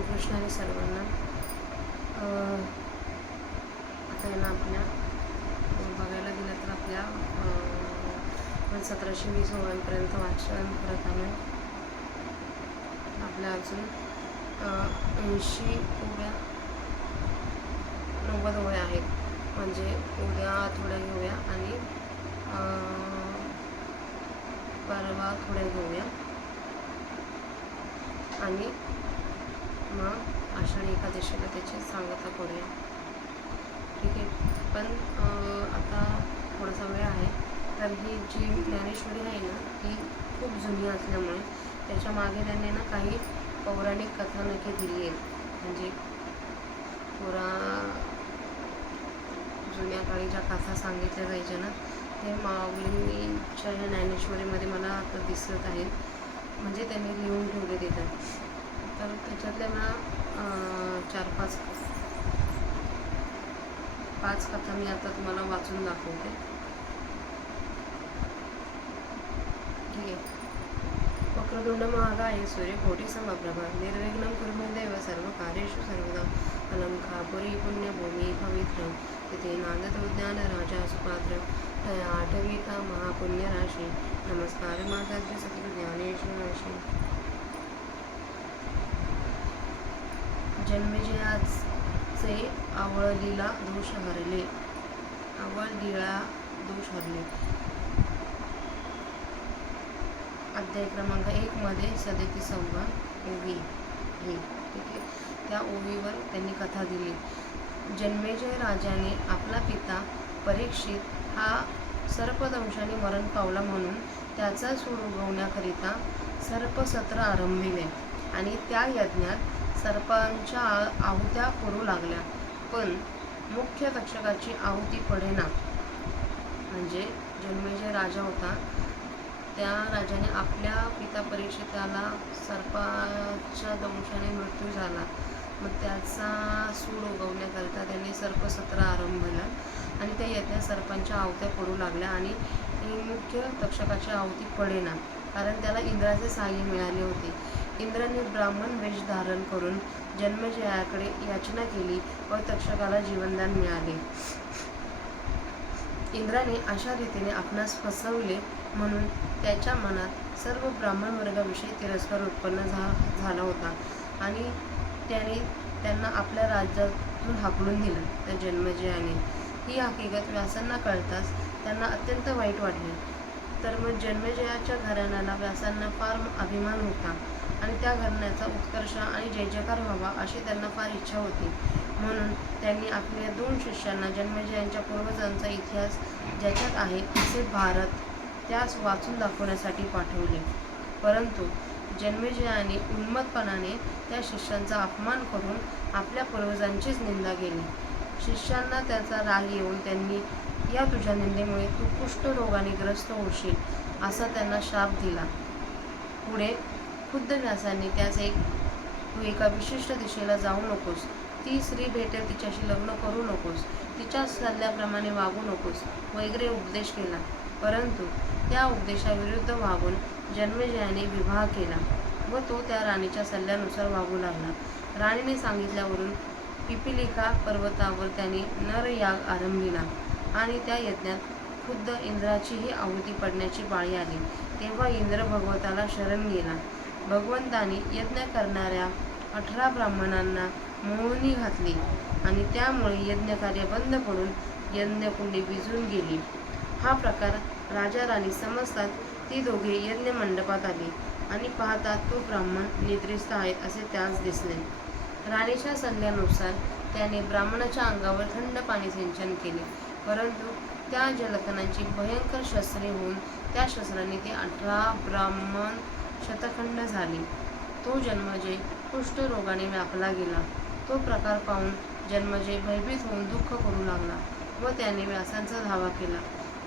रामकृष्ण हरी सर्वांना. आता आहे ना आपल्या बघायला गेलं तर आपल्या 1720 ओव्यांपर्यंत वाचन करत आहे. आपल्या अजून 80 ओव्या 90 ओव्या आहेत. म्हणजे उद्या थोड्या घेऊया आणि परवा थोड्या घेऊया आणि मग आषाढी एकादशीला त्याची सांगता करूया. ठीक आहे. पण आता थोडासा वेळ आहे. तर ही जी ज्ञानेश्वरी आहे ना ती खूप जुनी असल्यामुळे त्याच्या मागे त्यांनी ना काही पौराणिक कथानके दिली आहेत. म्हणजे जुन्या काळी ज्या कथा सांगितल्या जायच्या ना ते माऊलींच्या ह्या ज्ञानेश्वरीमध्ये मला आता दिसत आहेत. म्हणजे त्यांनी लिहून ठेवले देतात. तर त्याच्यातल्या ना 5 कथा मी आता तुम्हाला वाचून दाखवते. ठीक आहे. वक्रतुंड महाकाय सूर्यकोटी समप्रभा निर्विघ्नं कुरु मे देव सर्वकार्येषु सर्वदा अलंकापुरी पुण्यभूमी पवित्रं तिथे नांदतो ज्ञान राजा सुपात्र तया आठवीता महापुण्यराशी नमस्कार माताजी सद्गुरु ज्ञानेश्वराशी. जन्मेजयाचे आवळलीला दोष हरले. अध्याय क्रमांक 1 मध्ये 37वा ओवी आहे. ठीक आहे. त्या ओवीवर त्यांनी कथा दिली. जन्मेजय राजाने आपला पिता परीक्षित हा सर्पदंशाने मरण पावला म्हणून त्याचा सूड उगवण्याकरिता सर्पसत्र आरंभिले आणि त्या यज्ञात सर्पांच्या आहुत्या पडू लागल्या. पण मुख्य तक्षकाची आहुती पडेना. म्हणजे जन्मेजय राजा होता त्या राजाने आपल्या पिता परीक्षिताला सर्पाच्या दंशाने मृत्यू झाला. मग त्याचा सूड उगवण्याकरिता त्यांनी सर्पसत्र आरंभलं आणि त्या यज्ञात सर्पांच्या आहुत्या पडू लागल्या आणि मुख्य तक्षकाची आहुती पडेना. कारण त्याला इंद्राचे सहाय्य मिळाले होते. इंद्राने ब्राह्मण वेश धारण करून जन्मेजयाकडे याचना केली व तक्षकाला जीवनदान मिळाले. इंद्राने अशा रीतीने आपणास फसवले म्हणून त्याच्या मनात सर्व ब्राह्मण वर्गाविषयी तिरस्कार उत्पन्न झाला होता आणि त्याने त्यांना आपल्या राज्यातून हाकलून दिलं. त्या जन्मेजयाने ही हकीकत व्यासांना कळताच त्यांना अत्यंत वाईट वाटले. तर मग जन्मेजयाच्या घराण्याला व्यासांना फार अभिमान होता आणि त्या घराण्याचा उत्कर्ष आणि जय जयकार व्हावा अशी त्यांना फार इच्छा होती. म्हणून त्यांनी आपल्या 2 शिष्यांना जन्मेजयांच्या पूर्वजांचा इतिहास ज्याच्यात आहे असे भारत त्यास वाचून दाखवण्यासाठी पाठवले. परंतु जन्मेजयाने उन्मत्तपणाने त्या शिष्यांचा अपमान करून आपल्या पूर्वजांचीच निंदा केली. शिष्यांना त्याचा राग येऊन त्यांनी या तुझ्या निंदेमुळे तू कुष्ठरोगाने ग्रस्त होशील असा त्यांना शाप दिला. पुढे खुद्द व्यासांनी त्यास तू एका विशिष्ट दिशेला जाऊ नकोस, ती स्त्री भेटेल तिच्याशी लग्न करू नकोस, तिच्या सल्ल्याप्रमाणे वागू नकोस वगैरे उपदेश केला. परंतु त्या उपदेशाविरुद्ध वागून जन्मेजयाने विवाह केला व तो त्या राणीच्या सल्ल्यानुसार वागू लागला. राणीने सांगितल्यावरून पिपिलिका पर्वतावर त्याने नरयाग आरंभिला आणि त्या यज्ञात खुद्द इंद्राचीही आहुती पडण्याची पाळी आली. तेव्हा इंद्र भगवताला शरण गेला. भगवंताने यज्ञ करणाऱ्या 18 ब्राह्मणांना मोहिनी घातली आणि त्यामुळे यज्ञकार्य बंद पडून यज्ञकुंडी विझून गेली. हा प्रकार राजा राणी समजतात ती दोघे यज्ञ मंडपात आली आणि पाहतात तो ब्राह्मण निद्रिस्त आहे असे त्यास दिसले. राणीच्या सल्ल्यानुसार त्याने ब्राह्मणाच्या अंगावर थंड पाणी सिंचन केले. परंतु त्या जलकणांची भयंकर शस्त्रे होऊन त्या शस्त्रांनी ते 18 ब्राह्मण शतखंड झाले. तो जन्मेजय कुष्ठरोगाने व्यापला गेला. तो प्रकार पाहून जन्मेजय भयभीत होऊन दुःख करू लागला व त्याने व्यासांचा धावा केला.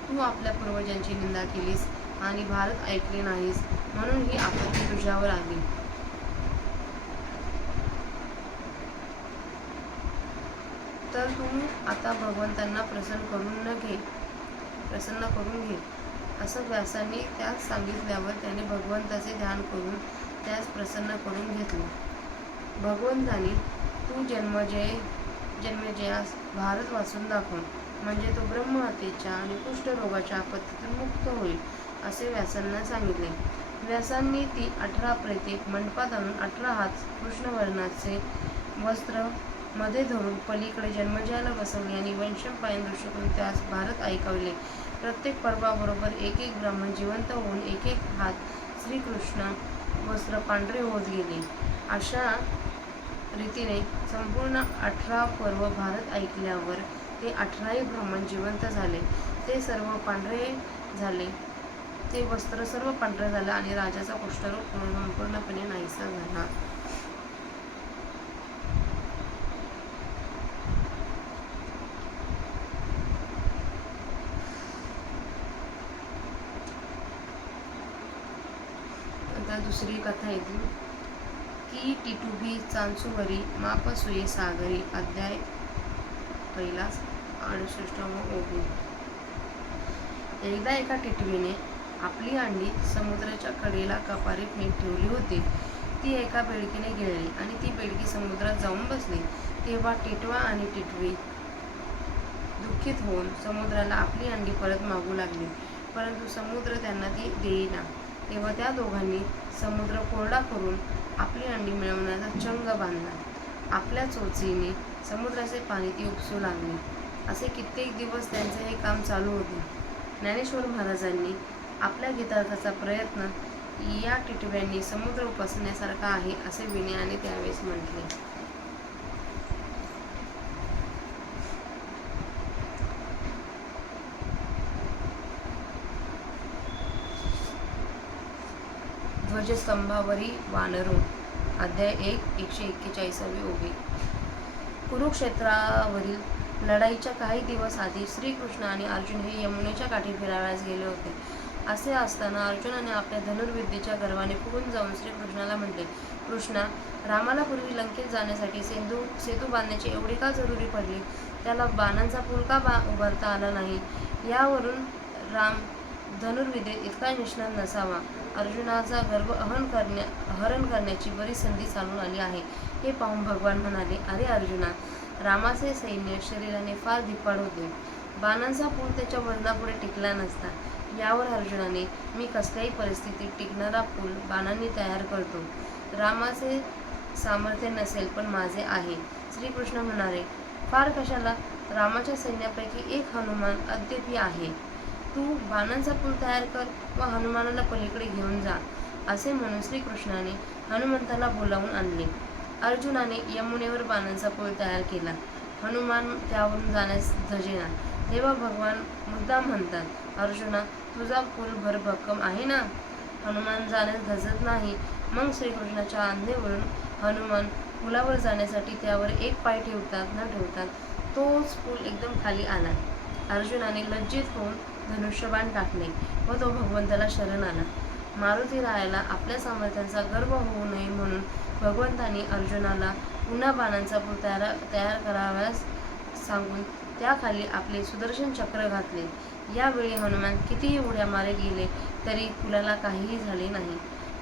तू आपल्या पूर्वजांची निंदा केलीस आणि भारत ऐकले नाहीस म्हणून ही आपत्ती तुझ्यावर आली. तर तू आता भगवंतांना प्रसन्न करून घे असं व्यासांनी त्यास सांगितल्यावर त्याने भगवंताचे ध्यान करून त्यास प्रसन्न करून घेतले. भगवंतानी तू जन्मजयास भारत वाचून दाखव, म्हणजे तो ब्रह्महत्येच्या आणि कुष्ठरोगाच्या आपत्तीतून मुक्त होईल, असे व्यासांना सांगितले. व्यासांनी ती 18 प्रेते मंडपात आणून 18 हात कृष्णवर्णाचे वस्त्र मध्ये धरून पलीकडे जन्मजयाला बसवले आणि वैशंपायन ऋषीकडून त्यास भारत ऐकवले. प्रत्येक पर्वाबरोबर एक एक ब्राह्मण जिवंत होऊन एक एक हात श्रीकृष्ण वस्त्र पांढरे होत गेले. अशा रीतीने संपूर्ण 18 पर्व भारत ऐकल्यावर ते 18ही ब्राह्मण जिवंत झाले. ते सर्व पांढरे झाले. ते वस्त्र सर्व पांढरे झाले आणि राजाचा कुष्ठरोग संपूर्णपणे नाहीसा झाला. आता दुसरी कथा येते की टिटुभी चांचुवरी मापसुये सागरी. अध्याय 1 68 ओवी. एकदा एका टिटवीने आपली अंडी समुद्राच्या कडेला कपारीत नीट ठेवली होती. ती एका बेडकीने गिळली आणि ती बेडकी समुद्रात जाऊन बसली. तेव्हा टिटवा आणि टिटवी दुःखित होऊन समुद्राला आपली अंडी परत मागू लागली, परंतु समुद्र त्यांना ती देईना. तेव्हा त्या दोघांनी समुद्र कोरडा करून आपली अंडी मिळवण्याचा चंग बांधला. आपल्या चोचीने समुद्राचे पाणी ती उपसू लागली. असे कित्येक दिवस त्यांचे हे काम चालू होते. ज्ञानेश्वर महाराजांनी आपल्या गीतार्थाचा प्रयत्न या टिटव्यांनी समुद्र उपसण्यासारखा आहे असे विनयाने त्यावेळेस म्हटले. ध्वजस्तंभावरी वानरो. अध्याय 141 ओवी. कुरुक्षेत्रावरील लढाईच्या काही दिवस आधी श्रीकृष्ण आणि अर्जुन हे यमुनेच्या काठी फिरावयास गेले होते. असे असताना अर्जुनाने आपल्या धनुर्विद्येच्या गर्वाने फुगून जाऊन श्रीकृष्णाला म्हटले, कृष्णा, रामाला पूर्वी लंकेत जाण्यासाठी सेतू बांधण्याची एवढी का जरुरी पडली? त्याला बाणांचा पूल का उभारता आला नाही? यावरून राम धनुर्विद्येत इतका निष्णात नसावा. अर्जुनाचा गर्व हरण करण्याची बरी संधी चालून आली आहे. हे पाहून भगवान म्हणाले, अरे अर्जुना, रामाचे सैन्य शरीराने फार धिप्पाड होते. बाणांचा पूल त्याच्या वजनापुढे टिकला नसता. यावर अर्जुनाने, मी कसल्याही परिस्थितीत टिकणारा पूल बाणांनी तयार करतो. रामाचे सामर्थ्य नसेल पण माझे आहे. श्रीकृष्ण म्हणाले, फार कशाला, रामाच्या सैन्यापैकी एक हनुमान अद्यापि आहे. तू बाणांचा पूल तयार कर व हनुमानाला पलीकडे घेऊन जा. असे म्हणून श्रीकृष्णाने हनुमंताला बोलावून आणले. अर्जुनाने यमुनेवर बाणांचा पूल तयार केला. हनुमान त्यावरून जाण्यास धजेना. तेव्हा भगवान मुद्दाम म्हणतात, अर्जुना, तुझा पूल भरभक्कम आहे ना? हनुमान जाण्यास धजत नाही. मग श्रीकृष्णाच्या आज्ञेवरून हनुमान पुलावर जाण्यासाठी त्यावर एक पाय ठेवतात न ठेवतात तोच पूल एकदम खाली आला. अर्जुनाने लज्जित होऊन धनुष्यबाण टाकले व तो भगवंताला शरण आला. मारुती रायाला आपल्या सामर्थ्यांचा गर्व होऊ नये म्हणून भगवंतांनी अर्जुनाला पुन्हा बाणांचा पूल तयार करावयास सांगून त्याखाली आपले सुदर्शन चक्र घातले. यावेळी हनुमान कितीही उड्या मारत गेले तरी पुलाला काहीही झाले नाही.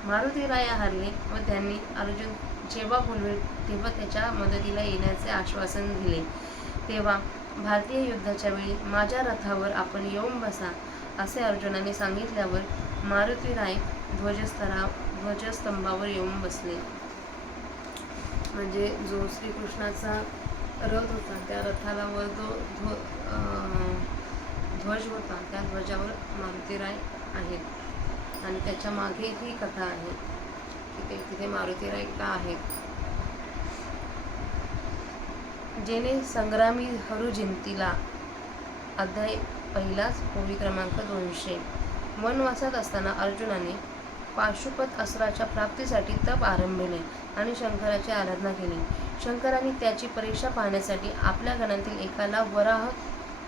मारुती राया हरले व त्यांनी अर्जुन जेव्हा बोलवेल तेव्हा त्याच्या मदतीला येण्याचे आश्वासन दिले. तेव्हा भारतीय युद्धाच्या वेळी माझ्या रथावर आपण येऊन बसा, असे अर्जुनाने सांगितल्यावर मारुतीराय ध्वजस्तंभावर येऊन बसले. म्हणजे जो श्रीकृष्णाचा रथ होता त्या रथाला वर जो ध्वज होता त्या ध्वजावर मारुतीराय आहेत आणि त्याच्या मागे ही कथा आहे की तिथे मारुतीराय का आहेत. जेणे संग्रामी हरू जिंतीला. अध्याय 1 ओवी क्रमांक 200. वनवासात असताना अर्जुनाने पाशुपत अस्त्राच्या प्राप्तीसाठी तप आरंभिले आणि शंकराची आराधना केली. शंकरांनी त्याची परीक्षा पाहण्यासाठी आपल्या गणातील एकाला वराह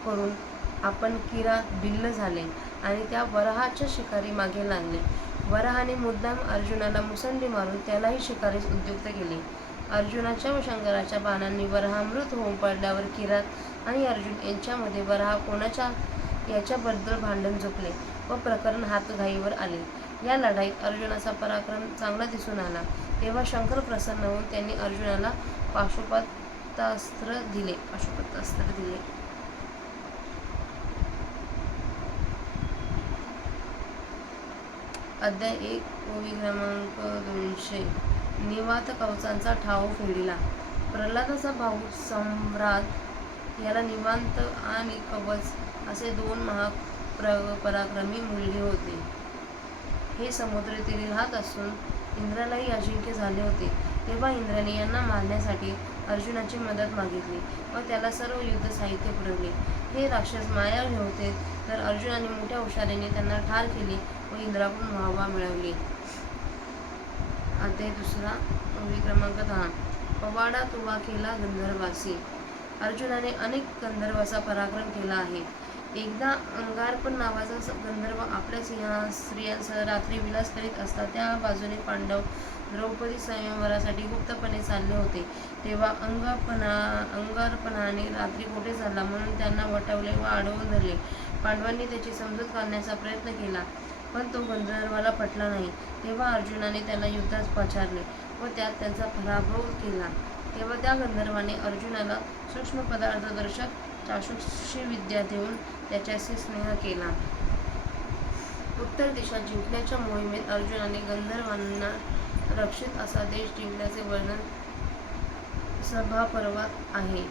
करून आपण किरात भिल्ल झाले आणि त्या वराहाच्या शिकारी मागे लागले. वराहाने मुद्दाम अर्जुनाला मुसंडी मारून त्यालाही शिकारीस उद्युक्त केले. अर्जुनाच्या व शंकराच्या बाणांनी वराह मृत होऊन पडल्यावर किरात आणि अर्जुन यांच्यामध्ये वराह कोणाच्या याच्याबद्दल भांडण झोपले व प्रकरण हातघाईवर आले. या लढाईत अर्जुनाचा पराक्रम चांगला दिसून आला. तेव्हा शंकर प्रसन्न होऊन त्यांनी अर्जुनाला पाशुपतास्त्र दिले. अध्याय 1 ओवी क्रमांक 200. निवात कवचांचा ठाव फेडिला. प्रल्हादाचा भाऊ सम्राट याला निवांत आणि कवच असे 2 महापराक्रमी मुलगे होते. हे समुद्रतीरी राहत असून इंद्रालाही अजिंक्य झाले होते. तेव्हा इंद्राने यांना मारण्यासाठी अर्जुनाची मदत मागितली व त्याला सर्व युद्ध साहित्य पुरवले. हे राक्षस मायावी होते, तर अर्जुनाने मोठ्या हुशारीने त्यांना ठार केले व इंद्राकडून वाहवा मिळवली. अध्याय 2 ओवी क्रमांक 10. पवाडा तुवा केला गंधर्वासी. अर्जुनाने अनेक गंधर्वाचा पराक्रम केला आहे. एकदा अंगारपण नावाचा गंधर्व आपल्या स्त्रियांसह रात्री विलास करीत असता त्या बाजूने पांडव द्रौपदी स्वयंवरासाठी गुप्तपणे चालले होते. तेव्हा अंगारपणाने रात्री कोठे चालला म्हणून त्यांना वटवले व अडवून धरले. पांडवांनी त्याची समजूत काढण्याचा प्रयत्न केला, पण तो गंधर्वाला पटला नाही. तेव्हा अर्जुनाने त्याला युद्धास पाचारले व त्यात त्यांचा पराभव केला. तेव्हा त्या गंधर्वाने अर्जुनाला सूक्ष्म पदार्थदर्शक चाक्षुषी विद्या देऊन त्याच्याशी स्नेह केला. उत्तर दिशा जिंकण्याच्या मोहिमेत अर्जुनाने गंधर्वांना रक्षित असा देश जिंकल्याचे वर्णन सभापर्वात आहे.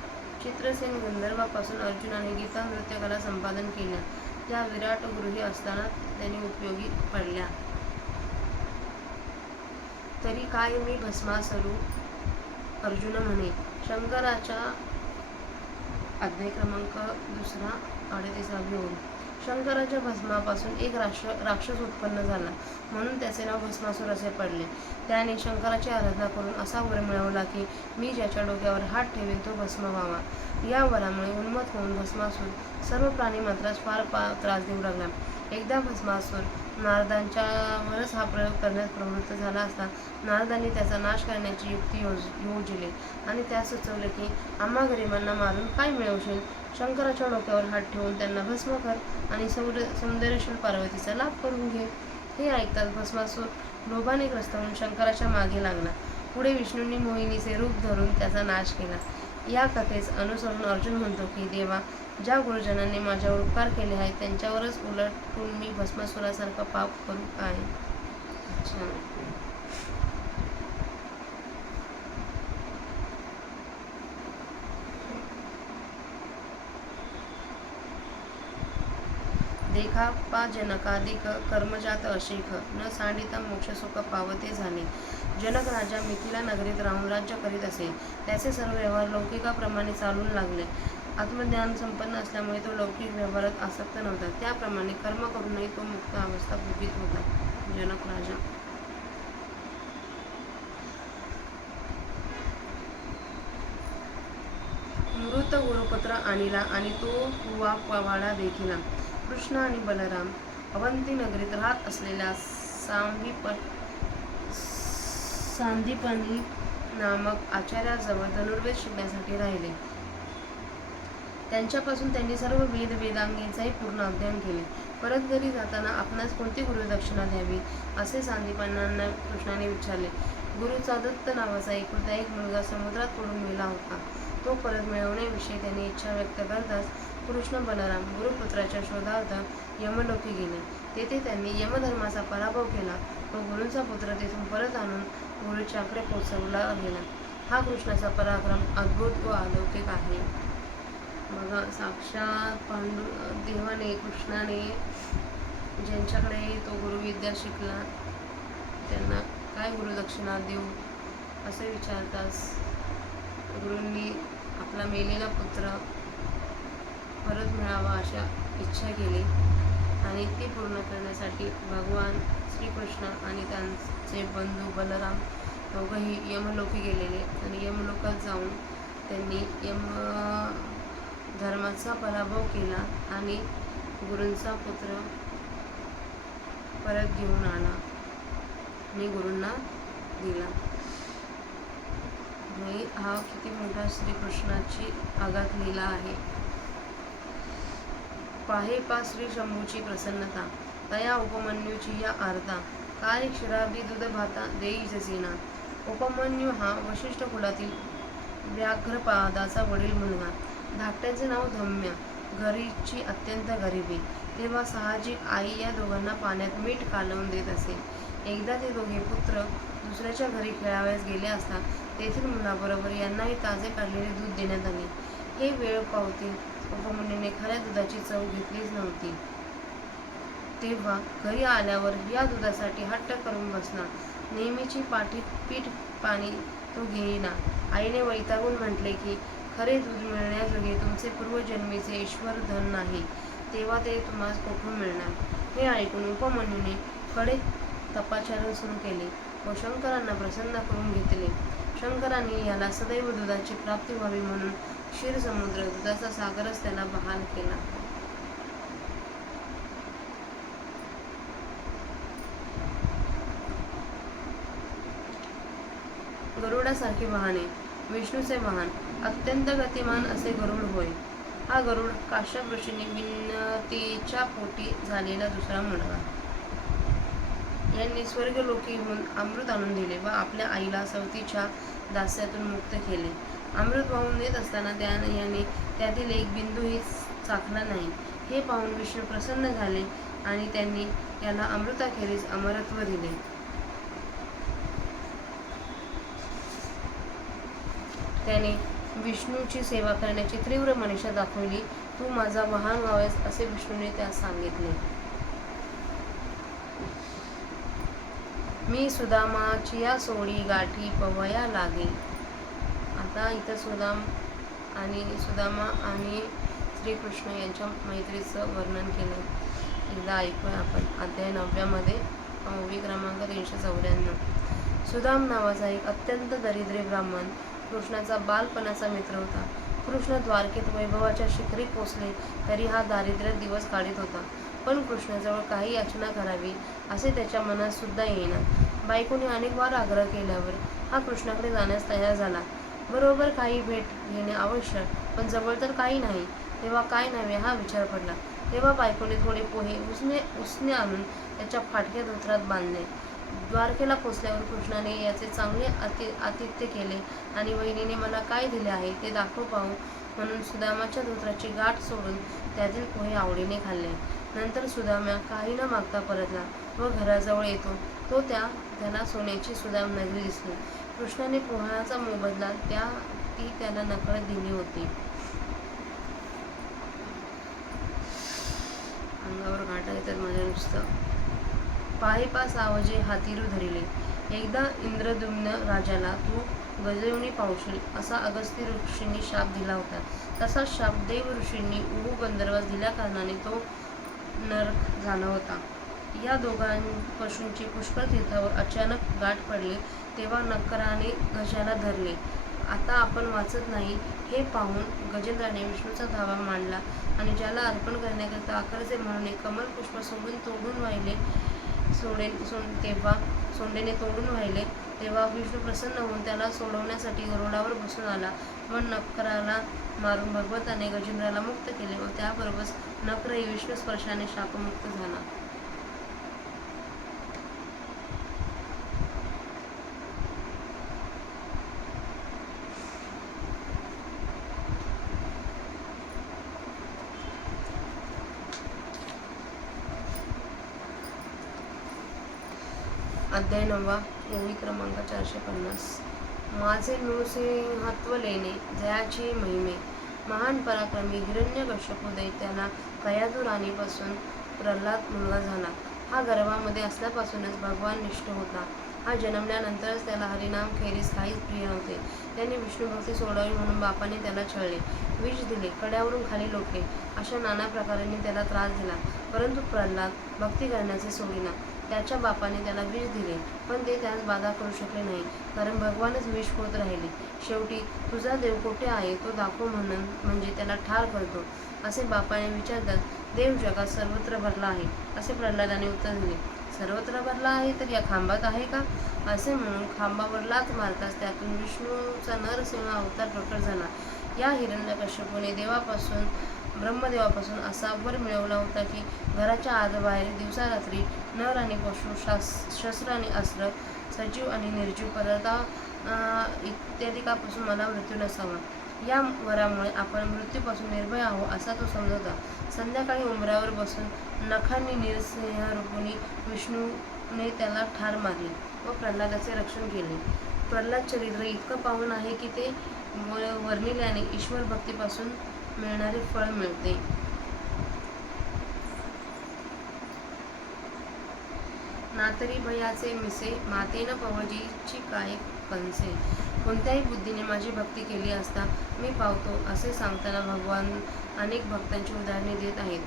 चित्रसेन गंधर्वापासून अर्जुनाने गीता नृत्यकला संपादन केल्या. त्या विराट गृही असताना त्यांनी उपयोगी पडल्या. तरी काय मी भस्मासुरू अर्जुन म्हणे. शंकराच्या अध्याय क्रमांक 2 38 घेऊन. शंकराच्या भस्मापासून एक राक्षस उत्पन्न झाला, म्हणून त्याचे नाव भस्मासूर असे पडले. त्याने शंकराची आराधना करून असा वर मिळवला की मी ज्याच्या डोक्यावर हात ठेवेन तो भस्म व्हावा. या वरामुळे उन्मत्त होऊन भस्मासूर सर्व प्राणीमात्रास फार त्रास देऊ लागला. एकदा भस्मासूर नारदांच्यावरच हा प्रयोग करण्यास प्रवृत्त झाला असता नारदांनी त्याचा नाश करण्याची युक्ती योजिली आणि त्यास सुचवले की आम्हा गरिबांना मारून काय मिळवशील? शंकराच्या डोक्यावर हात ठेवून त्यांना भस्म कर आणि सौंदर्यशील पार्वतीचा लाभ करून घे. हे ऐकताच भस्मासूर लोभाने ग्रस्त होऊन शंकराच्या मागे लागला. पुढे विष्णूंनी मोहिनीचे रूप धरून त्याचा नाश केला. या कथेस अनुसरून अर्जुन म्हणतो की देवा, ज्या गुरुजनांनी माझ्यावर उपकार केले आहेत त्यांच्यावरच उलटून मी भस्मासुरासारखं पाप करू काय? देखा पा जनकाधिक कर्मजात अशेख न सांडिता मोक्षसुख पावते झाले. जनक राजा मिथिला नगरीत राहून राज्य करीत असे. त्याचे सर्व व्यवहार लौकिकाप्रमाणे चालून लागले. आत्मज्ञान संपन्न असल्यामुळे तो लौकिक व्यवहारात आसक्त नव्हता. त्याप्रमाणे कर्म करूनही तो मुक्त अवस्था भोगीत होता. जनक राजा मृत गुरुपुत्र आणिला आणि तो तुवा पवाडा देखिला. कृष्ण आणि बलराम अवंती नगरीत राहत असलेल्या सांदीपनी नामक आचार्याजवळ धनुर्वेद शिकण्यासाठी राहिले. त्यांच्यापासून त्यांनी सर्व वेदांगींचाही पूर्ण अध्ययन केले. परत घरी जाताना आपणास कोणती गुरुदक्षिणा द्यावी असे सांदीपनांना कृष्णाने विचारले. गुरुचा दत्त नावाचा एकुलता एक मुलगा समुद्रात पडून मेला होता. तो परत मिळवण्याविषयी त्यांनी इच्छा व्यक्त करताच कृष्ण बलराम गुरुपुत्राच्या शोधार्थ यमलोकी गेले. तेथे त्यांनी यमधर्माचा पराभव केला व गुरूंचा पुत्र तेथून परत आणून गुरुच्याकडे पोचवला गेला. हा कृष्णाचा पराक्रम अद्भुत व अलौकिक आहे. बघा, साक्षात देवाने कृष्णाने ज्यांच्याकडे तो गुरुविद्या शिकला त्यांना काय गुरुदक्षिणा देऊ असे विचारताच गुरूंनी आपला मेलेला पुत्र परत मिळावा अशा इच्छा केली आणि ती पूर्ण करण्यासाठी भगवान श्रीकृष्ण आणि त्यांचे बंधू बलराम दोघंही यमलोकी गेलेले आणि यमलोकात जाऊन त्यांनी धर्माचा पराभव केला आणि गुरूंचा पुत्र परत घेऊन आला आणि गुरूंना दिला. हा किती मोठा श्रीकृष्णाची आगात लीला आहे. पाहे पा श्री शंभूची प्रसन्नता तया उपमन्यूची या आरता काय क्षीराब्दी दूध भाता देई जसीना. उपमन्यू हा वशिष्ठ कुलातील व्याघ्रपादाचा वडील मुलगा. धाकट्याचे नाव धम्य. घरीची अत्यंत गरिबी. तेव्हा साहजिक आई या दोघांना पाण्यात मीठ कालवून देत असे. एकदा ते दोघे पुत्र दुसऱ्याच्या घरी खेळावयास गेले असता तेथील मुलाबरोबर यांनाही ताजे काढलेले दूध देण्यात आले. हे वेळ पावते उपमन्यूने खऱ्या दुधाची चव घेतलीच नव्हती. तेव्हा घरी आल्यावर या दुधासाठी हट्ट करून बसला. नेहमीची पीठ पाणी तो घेईना. आईने वैतागून म्हटले की खरे दूध मिळण्याजोगे तुमचे पूर्वजन्मीचे ईश्वर धन नाही, तेव्हा ते तुम्हाला कोठून मिळणार. हे ऐकून उपमन्यूने कडे तपाचारण सुरू केले व शंकरांना प्रसन्न करून घेतले. शंकरांनी याला सदैव दुधाची प्राप्ती व्हावी म्हणून क्षीरसमुद्र, दुधाचा सागरच त्याला बहाल केला. गरुडासारखे वाहने. विष्णूचे वाहन अत्यंत गतिमान असे गरुड होय. हा गरुड काश्यप ऋषींनी विनतेच्या पोटी झालेला दुसरा मुलगा. यांनी स्वर्गलोकीहून अमृत आणून दिले व आपल्या आईला सवतीच्या दास्यातून मुक्त केले. अमृत वाहून नेत असताना याने त्यातील एक बिंदूही चाखला नाही. हे पाहून विष्णू प्रसन्न झाले आणि त्यांनी याला अमृताखेरीज अमरत्व दिले. त्याने विष्णूची सेवा करण्याची तीव्र मनीषा दाखवली. तू माझा वाहन व्हावेस असे विष्णूने त्यास सांगितले. मी सुदामाचिया सोडी गाठी पवया लागे. आता इथं सुदामा आणि श्रीकृष्ण यांच्या मैत्रीचं वर्णन केलं. एकदा ऐकूया आपण. अध्याय 9 मध्ये ओवी क्रमांक 394. सुदाम नावाचा एक अत्यंत दरिद्री ब्राह्मण कृष्णाचा बालपणाचा मित्र होता. कृष्ण द्वारकेत वैभवाच्या शिखरी पोचले तरी हा दारिद्र्यात दिवस काढीत होता. पण कृष्णाजवळ काही याचना करावी असे त्याच्या मनात सुद्धा येईना. बायकोने अनेक वार आग्रह केल्यावर हा कृष्णाकडे जाण्यास तयार झाला. बरोबर काही भेट घेणे आवश्यक, पण जवळ तर काही नाही. तेव्हा काय नव्हे हा विचार पडला. तेव्हा बायकोने थोडे पोहे उसने आणून त्याच्या फाटक्या धोत्रात बांधले. द्वारकेला पोचल्यावर कृष्णाने याचे चांगले आतिथ्य केले आणि वहिनीने मला काय दिले आहे ते दाखव पाहू म्हणून सुदामाच्या धोत्राची गाठ सोडून त्यातील पोहे आवडीने खाल्ले. नंतर सुदामा काही न मागता परतला व घराजवळ येतो तो त्याला सोन्याची सुदाम नगरी दिसली. कृष्णाने पोह्याचा मोबदला ती त्याला नकळत दिली होती. अंगावर काटा येतात माझ्या नुसतं. पाहिपास आवाजे हातीरू धरिले. एकदा इंद्रद्युम्न राजाला तू गजयोनी पावशील असा अगस्त्य ऋषींनी शाप दिला होता. तसा शाप देव ऋषींनी उहू गंधर्वास दिल्या कारणाने तो नरक झाला होता. या दोघां पशूंची पुष्कर तीर्थावर अचानक गाठ पडली तेव्हा नकराने गजाला धरले. आता आपण वाचत नाही हे पाहून गजेंद्राने विष्णूचा धावा मांडला आणि ज्याला अर्पण करण्याकरिता आकर्षे म्हणून एक कमलपुष्प सोंडेने तोडून वाहिले तेव्हा विष्णू प्रसन्न होऊन त्याला सोडवण्यासाठी गरुडावर बसून आला व नकराला मारून भगवंताने गजेंद्राला मुक्त केले व त्याबरोबरच नक्रही विष्णू स्पर्शाने शापमुक्त झाला. अध्याय 9 ओवी क्रमांक 450. माझे नृसिंहत्व लेणे जयाची महिमे. महान पराक्रमी हिरण्यकश्यप दैत्याला कयाधू राणीपासून प्रल्हाद मुलगा झाला. हा गर्भामध्ये असल्यापासूनच भगवान निष्ठ होता. हा जन्मल्यानंतरच त्याला हरिनाम खेरीज काहीच प्रिय नव्हते. त्याने विष्णुभक्ती सोडावी म्हणून बापाने त्याला छळले, विष दिले, कड्यावरून खाली लोटले, अशा नाना प्रकारांनी त्याला त्रास दिला. परंतु प्रल्हाद भक्ती करण्याचे सोडिना. त्याच्या बापाने त्याला विष दिले पण ते त्यास बाधा करू शकले नाही, कारण भगवानच विष होत राहिले. शेवटी तुझा देव कोठे आहे तो दाखव म्हणजे त्याला ठार करतो असे बापाने विचारतात. देव जगात सर्वत्र भरला आहे असे प्रल्हादाने उत्तर दिले. सर्वत्र भरला आहे तर या खांबात आहे का असे म्हणून खांबावर लाथ मारताच त्यातून विष्णूचा नरसिंह अवतार प्रकट झाला. या हिरण्यकश्यपूने ब्रह्मदेवापासून असा वर मिळवला होता की घराच्या आत बाहेर दिवसा रात्री नर आणि पशु, शस्त्र आणि अस्त्र सजीव आणि निर्जीव पदार्थ इत्यादिकापासून मला मृत्यू नसावा. या वरामुळे आपण मृत्यूपासून निर्भय आहोत असा तो समजवता. संध्याकाळी उंबरावर बसून नखांनी नरसिंहरूपिणी विष्णूने त्याला ठार मारले व प्रल्हादाचे रक्षण केले. प्रल्हाद चरित्र इतकं पावन आहे की ते वर्णिल्याने ईश्वर भक्तीपासून मिळणारे फळ मिळते. नातरी भयाचे मिसे मातेन पवजीची काय कंसे. कोणत्याही बुद्धीने माझी भक्ती केली असता मी पावतो असे सांगताना भगवान अनेक भक्तांची उदाहरणे देत आहेत.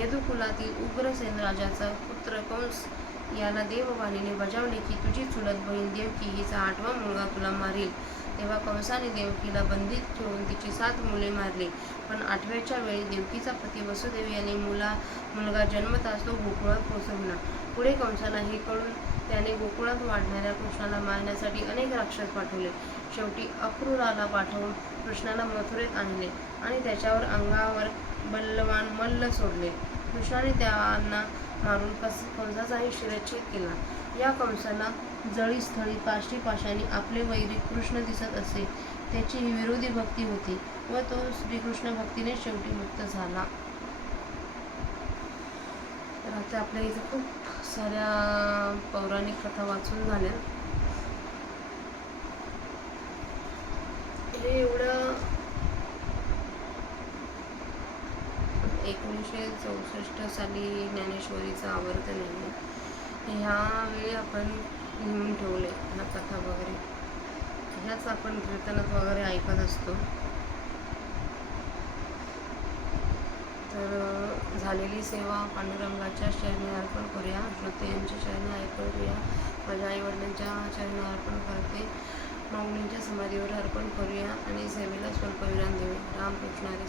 यदुकुलातील उग्रसेन राजाचा पुत्र कंस याला देववाणीने बजावले की तुझी चुलत बहीण देवकी हिचा 8वा मुलगा तुला मारेल. तेव्हा कंसाने देवकीला बंदीत ठेवून तिची 7 मुले मारली. पण 8व्याच्या वेळी देवकीचा पती वसुदेव याने मुलगा जन्मताच तो गोकुळात पोचविला. पुढे कंसाला हे कळून त्याने गोकुळात वाढणाऱ्या कृष्णाला मारण्यासाठी अनेक राक्षस पाठवले. शेवटी अक्रूराला पाठवून कृष्णाला मथुरेत आणले आणि त्याच्यावर अंगावर बलवान मल्ल सोडले. कृष्णाने त्यांना मारून कंसाचाही शिरच्छेद केला. या कंसाला जळीस्थळी काष्टीपाशाने आपले वैरी कृष्ण दिसत असे. त्याची ही विरोधी भक्ती होती व तो श्रीकृष्ण भक्तीने शेवटी मुक्त झाला. तर आता आपल्या इथं खूप साऱ्या पौराणिक कथा वाचून झाल्या. हे एवढं 1964 साली ज्ञानेश्वरीचं आवर्तन आहे. ह्यावेळी आपण लिहून ठेवले ह्या कथा वगैरे. ह्याच आपण कीर्तनात वगैरे ऐकत असतो. तर झालेली सेवा पांडुरंगाच्या चरणी अर्पण करूया. श्रोत्यांच्या चरणी अर्पण करूया. माझ्या आईवडिलांच्या चरणी अर्पण करते. माऊलींच्या समाधीवर अर्पण करूया आणि सेवेला स्वल्पविराम देऊया. रामकृष्ण हरी.